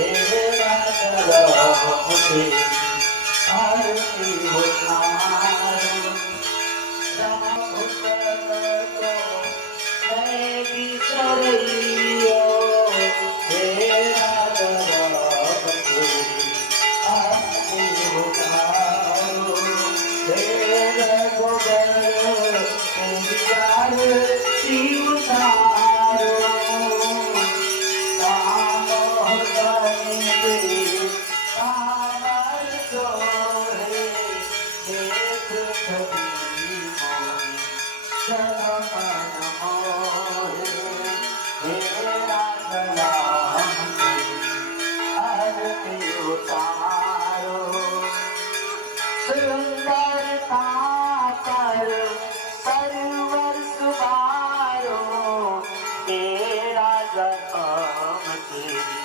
तेरा मुझे आरती उतारो राम को मैं भी सरैयो तेरा मुझे आरती उतारो तेरे गोबर तेरी आरती उतारो सुंदरता कर सरवर सुबारो तेरा जन्म तेरी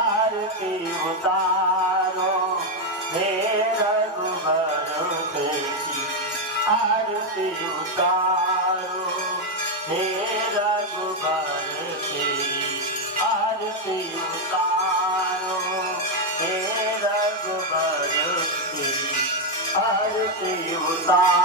आरती उतारो हे रघुवर तेरी आरती उतारो हे रघुवर तेरी आरती उतारो हे रघुवर तेरी आरती उतारो।